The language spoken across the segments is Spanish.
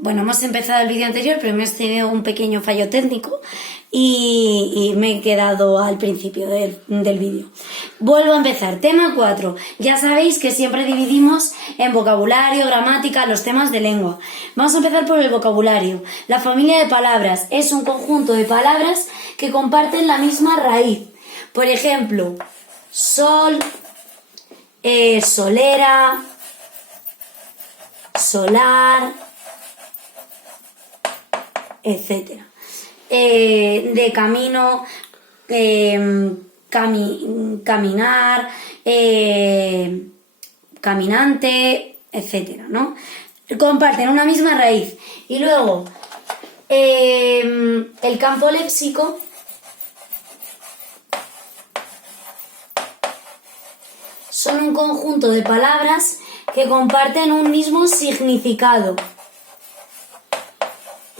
Bueno, hemos empezado el vídeo anterior, pero hemos tenido un pequeño fallo técnico y me he quedado al principio del vídeo. Vuelvo a empezar. Tema 4. Ya sabéis que siempre dividimos en vocabulario, gramática, los temas de lengua. Vamos a empezar por el vocabulario. La familia de palabras es un conjunto de palabras que comparten la misma raíz. Por ejemplo, sol, solera, solar, etcétera. De camino, caminar, caminante, etcétera, ¿no? Comparten una misma raíz. Y luego, el campo léxico son un conjunto de palabras que comparten un mismo significado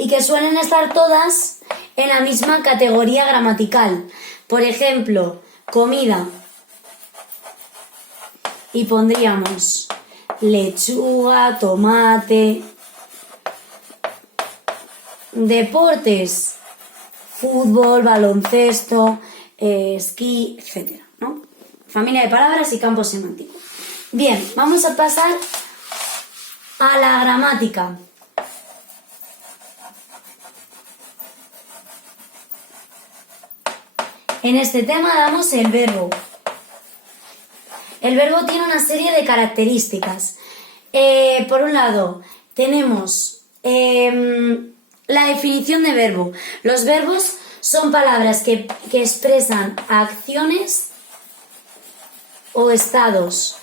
y que suelen estar todas en la misma categoría gramatical. Por ejemplo, comida. Y pondríamos lechuga, tomate. Deportes, fútbol, baloncesto, esquí, etcétera, ¿no? Familia de palabras y campo semántico. Bien, vamos a pasar a la gramática. En este tema damos el verbo. El verbo tiene una serie de características. Por un lado, tenemos la definición de verbo. Los verbos son palabras que expresan acciones o estados.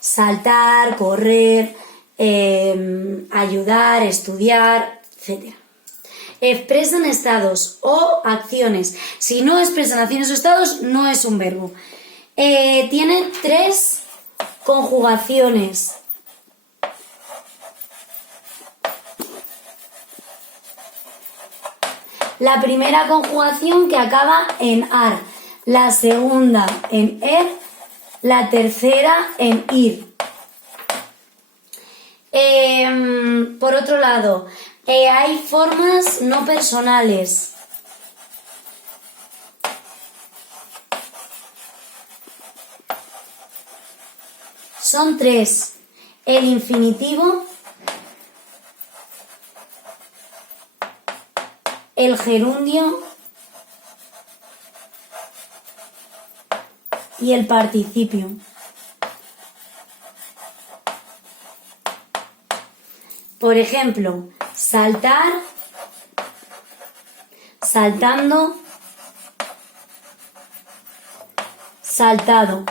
Saltar, correr, ayudar, estudiar, etc. Expresan estados o acciones. Si no expresan acciones o estados, no es un verbo. Tiene 3 conjugaciones. La primera conjugación que acaba en ar, la segunda en er, la tercera en ir. Por otro lado, hay formas no personales. Son 3. El infinitivo, el gerundio y el participio. Por ejemplo, saltar, saltando, saltado.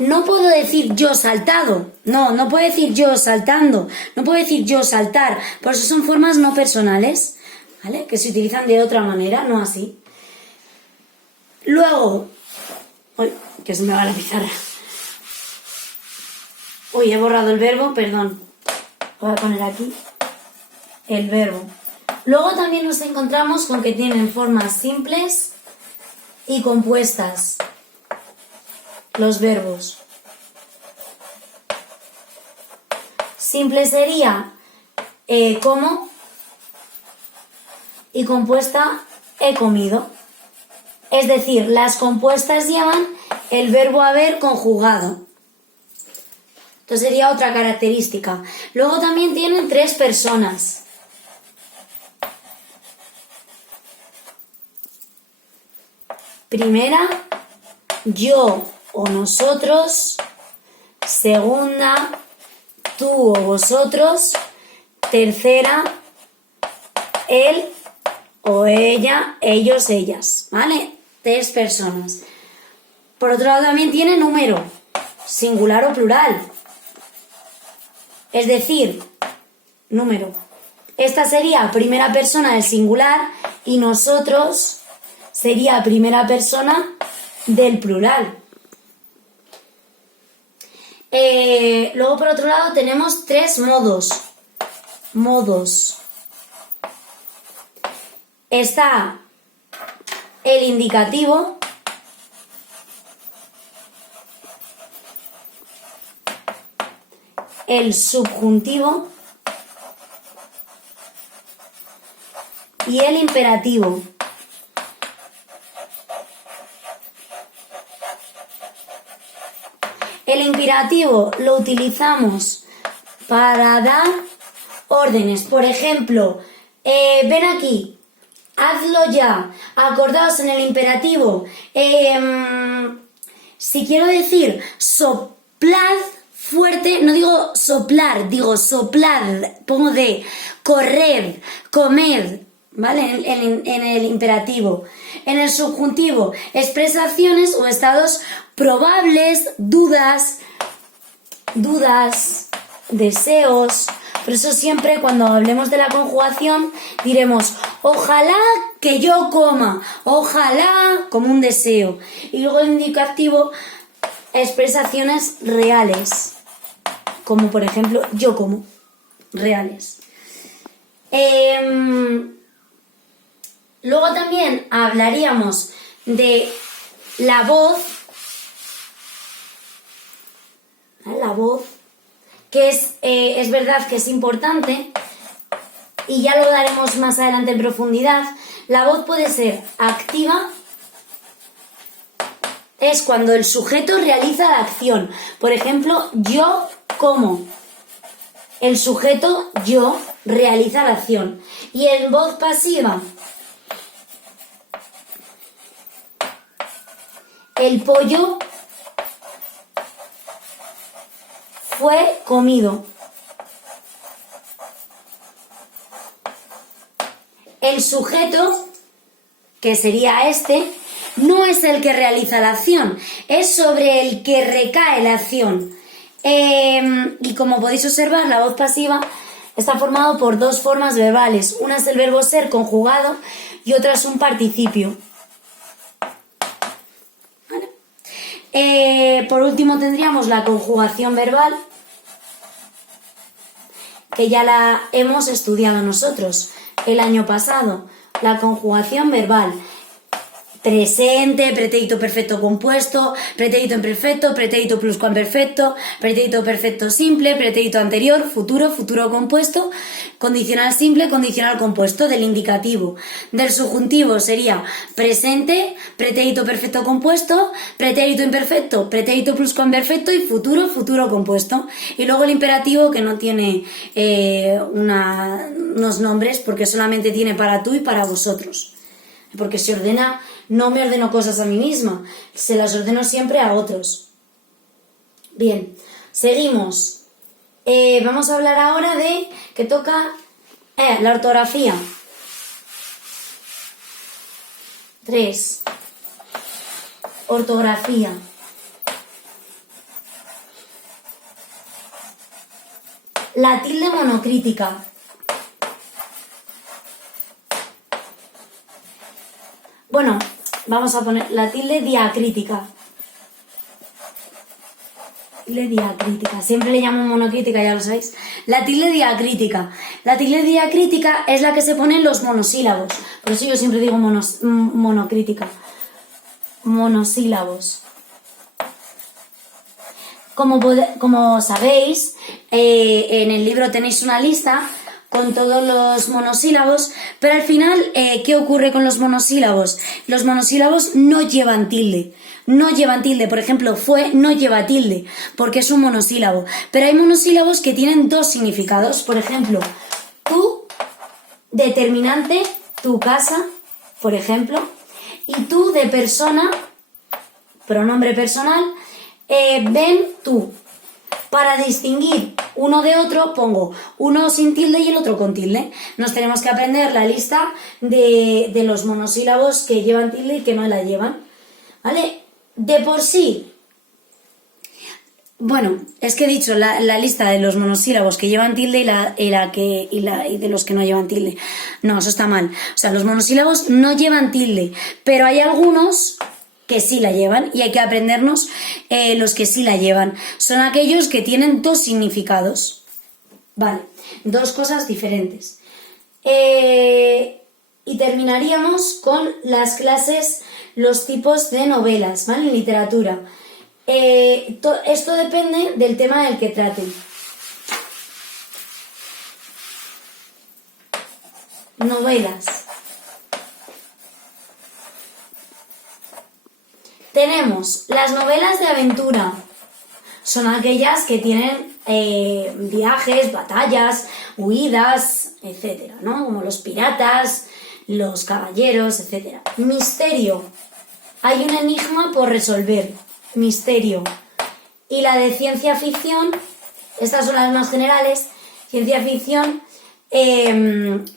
No puedo decir yo saltado, no puedo decir yo saltando, no puedo decir yo saltar, por eso son formas no personales, ¿vale? Que se utilizan de otra manera, no así. Luego, uy, que se me va la pizarra. Uy, he borrado el verbo, perdón. Voy a poner aquí el verbo. Luego también nos encontramos con que tienen formas simples y compuestas. Los verbos. Simple sería como y compuesta he comido. Es decir, las compuestas llevan el verbo haber conjugado. Entonces sería otra característica. Luego también tienen 3 personas. Primera, yo o nosotros. Segunda, tú o vosotros. Tercera, él o ella, ellos, ellas, ¿vale? 3 personas. Por otro lado también tiene número, singular o plural. Es decir, número. Esta sería primera persona del singular y nosotros sería primera persona del plural. Luego, por otro lado, tenemos 3 modos. Modos. Está el indicativo, el subjuntivo y el imperativo. El imperativo lo utilizamos para dar órdenes. Por ejemplo, ven aquí, hazlo ya. Acordaos en el imperativo. Si quiero decir soplad fuerte, no digo soplar, digo soplad. Pongo de corred, comed, ¿vale? En el imperativo. En el subjuntivo, expresa acciones o estados probables, dudas, deseos. Por eso siempre cuando hablemos de la conjugación diremos ojalá que yo coma, ojalá como un deseo. Y luego el indicativo expresa acciones reales, como por ejemplo yo como, reales. Luego también hablaríamos de la voz, que es verdad que es importante y ya lo daremos más adelante en profundidad. La voz puede ser activa, es cuando el sujeto realiza la acción. Por ejemplo, yo como. El sujeto yo realiza la acción. Y en voz pasiva, el pollo fue comido. El sujeto, que sería este, no es el que realiza la acción, es sobre el que recae la acción. Y como podéis observar, la voz pasiva está formado por dos formas verbales. Una es el verbo ser conjugado y otra es un participio. Por último tendríamos la conjugación verbal, que ya la hemos estudiado nosotros el año pasado. La conjugación verbal: presente, pretérito perfecto compuesto, pretérito imperfecto, pretérito pluscuamperfecto, pretérito perfecto simple, pretérito anterior, futuro, futuro compuesto, condicional simple, condicional compuesto. Del indicativo. Del subjuntivo sería presente, pretérito perfecto compuesto, pretérito imperfecto, pretérito pluscuamperfecto y futuro, futuro compuesto. Y luego el imperativo, que no tiene unos nombres, porque solamente tiene para tú y para vosotros. Porque se ordena, no me ordeno cosas a mí misma, se las ordeno siempre a otros. Bien, seguimos. Vamos a hablar ahora de que toca la ortografía. 3. Ortografía. La tilde monocrítica. Bueno, vamos a poner la tilde diacrítica. Tilde diacrítica. Siempre le llamo monocrítica, ya lo sabéis. La tilde diacrítica. La tilde diacrítica es la que se pone en los monosílabos. Por eso yo siempre digo monocrítica. Monosílabos. Como sabéis, en el libro tenéis una lista con todos los monosílabos, pero al final, ¿qué ocurre con los monosílabos? Los monosílabos no llevan tilde. No llevan tilde. Por ejemplo, fue no lleva tilde, porque es un monosílabo. Pero hay monosílabos que tienen dos significados. Por ejemplo, tú, determinante, tu casa, por ejemplo. Y tú, de persona, pronombre personal, ven tú. Para distinguir uno de otro pongo uno sin tilde y el otro con tilde. Nos tenemos que aprender la lista de los monosílabos que llevan tilde y que no la llevan. ¿Vale? De por sí. Bueno, es que he dicho la lista de los monosílabos que llevan tilde y de los que no llevan tilde. No, eso está mal. O sea, los monosílabos no llevan tilde, pero hay algunos que sí la llevan y hay que aprendernos los que sí la llevan. Son aquellos que tienen dos significados. Vale, dos cosas diferentes. Y terminaríamos con las clases, los tipos de novelas, ¿vale? En literatura. Esto depende del tema del que traten. novelas. Tenemos las novelas de aventura. Son aquellas que tienen viajes, batallas, huidas, etcétera, ¿no? Como los piratas, los caballeros, etcétera. Misterio. Hay un enigma por resolver. Misterio. Y la de ciencia ficción, estas son las más generales. Ciencia ficción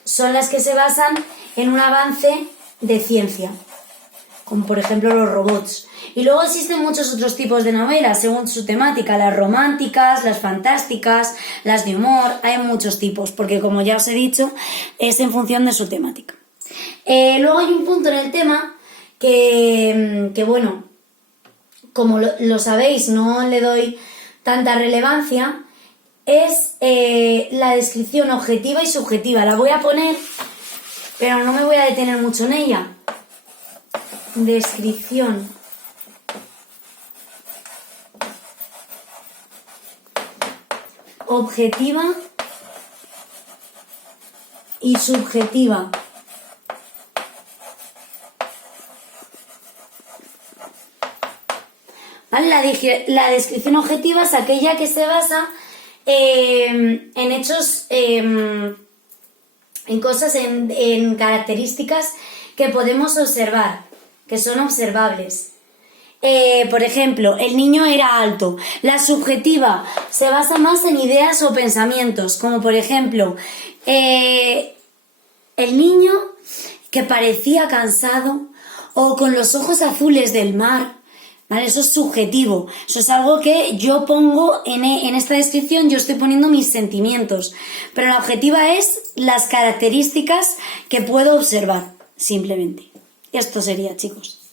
son las que se basan en un avance de ciencia, como por ejemplo los robots. Y luego existen muchos otros tipos de novelas según su temática, las románticas, las fantásticas, las de humor, hay muchos tipos, porque como ya os he dicho, es en función de su temática. Luego hay un punto en el tema que bueno, como lo sabéis, no le doy tanta relevancia, es la descripción objetiva y subjetiva. La voy a poner, pero no me voy a detener mucho en ella. Descripción objetiva y subjetiva. ¿Vale? La descripción objetiva es aquella que se basa en hechos, en cosas, en características que podemos observar, que son observables. Por ejemplo, el niño era alto. La subjetiva se basa más en ideas o pensamientos, como por ejemplo, el niño que parecía cansado o con los ojos azules del mar. ¿Vale? Eso es subjetivo, eso es algo que yo pongo en esta descripción, yo estoy poniendo mis sentimientos, pero la objetiva es las características que puedo observar, simplemente. Esto sería, chicos.